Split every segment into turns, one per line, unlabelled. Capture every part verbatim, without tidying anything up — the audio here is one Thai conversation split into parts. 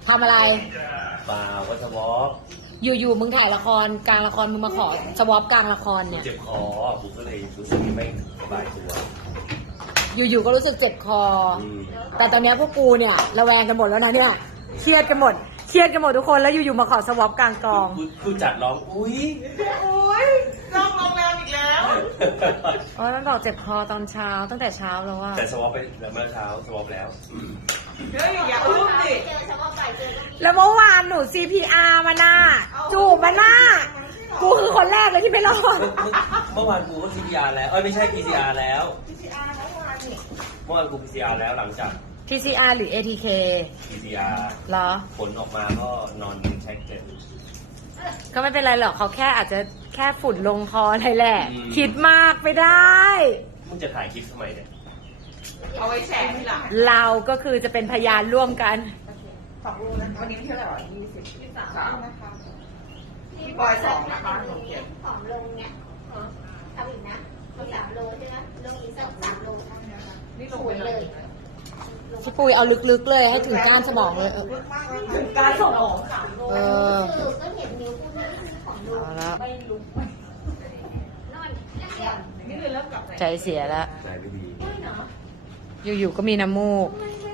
ทำอะไร
เปล่าก็สวอป
อยู่ๆมึงถ่ายละครกลางละครมึงมาขอสวอปกลางละครเนี่ย
เจ็บคอผมก็เลยรู้สึกไม่สบายตัว
อยู่ๆก็รู้สึกเจ็บคอแต่ตอนนี้พวกกูเนี่ยระแวงกันหมดแล้วนะเนี่ยเครียดกันหมดเครียดกันหมดทุกคนแล้วอยู่ๆมาขอสวอปกลางกอง
ผู้จัดร้องอุ้ย
อุ้ยร้องโรงแรมอีกแล้ว
โอ้ยมันบอกเจ็บคอตอนเช้าตั้งแต่เช้าแล้วว่า
แต่สวอปไปแล้วเมื่อเช้าสวอปแล้ว
เฮ้ยอย่าอุ้มดิ
แล้วเมื่อวานหนู ซี พี อาร์ มาหน้าจูบมาหน้ากูคือคนแรกเลยที่ไม่รอด
เมื่อวานกูก็ ซี พี อาร์ แล้วเอ้ยไม่ใช่ พี ซี อาร์ แล้ว
พี ซี อาร์ เมื่อวานนี่
เมื่อวานกู พี ซี อาร์ แล้วหลังจาก
พี ซี อาร์ หรือ เอ ที เค
พี ซี อาร์
เหรอ
ผลออกมาก็นอนเช็คเกิน
ก็ไม่เป็นไรหรอกเขาแค่อาจจะแค่ฝุ่นลงคออะไรแหละคิดมากไม่ได้
มึงจะถ่ายคลิปทำไมเนี่ย
เอาไว้แชร์ทีหลัง
เราก็คือจะเป็นพยานร่วมกัน
สองรูนะคะวันนี้เท่าไหร่ยี่สิบยี่สิบสามนะคะพี่บอยสองนะคะหนูเก็บ
ผอมลงเนี่ยทำอีกนะลงสามโลใช่ไหมลงอีกสักสามโล
นี่ลง
ไปเลย
พี่ปุยเอาลึกๆเลยให้ถึงก้านสมองเลย
ถึงการสมองค่ะ
เออ
คือก็เห็นนิ้วคุณนี่ของลงไม่ลุกนอน
นี่เลยเริ่มกลับ
ใจเสียแล้ว
ใจไม่ดี
อยู่ๆก็มีน้ำมูก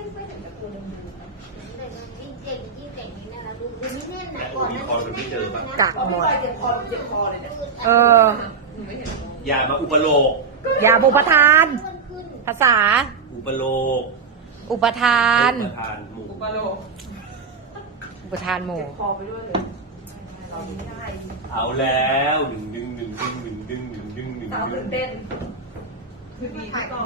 กักหมดเออ
อย่ามาอุปโลก
อย่าบุปทานภาษา
อุปโลก
อุปทาน
อุปทานหมู่
อุปโลก
อุปทานหมู่
คอไปด้วยเลย
เอาแล้วดึงดึงดึงดึงดึงดึงดึงดึงดึง
เต้นคือดีก่อน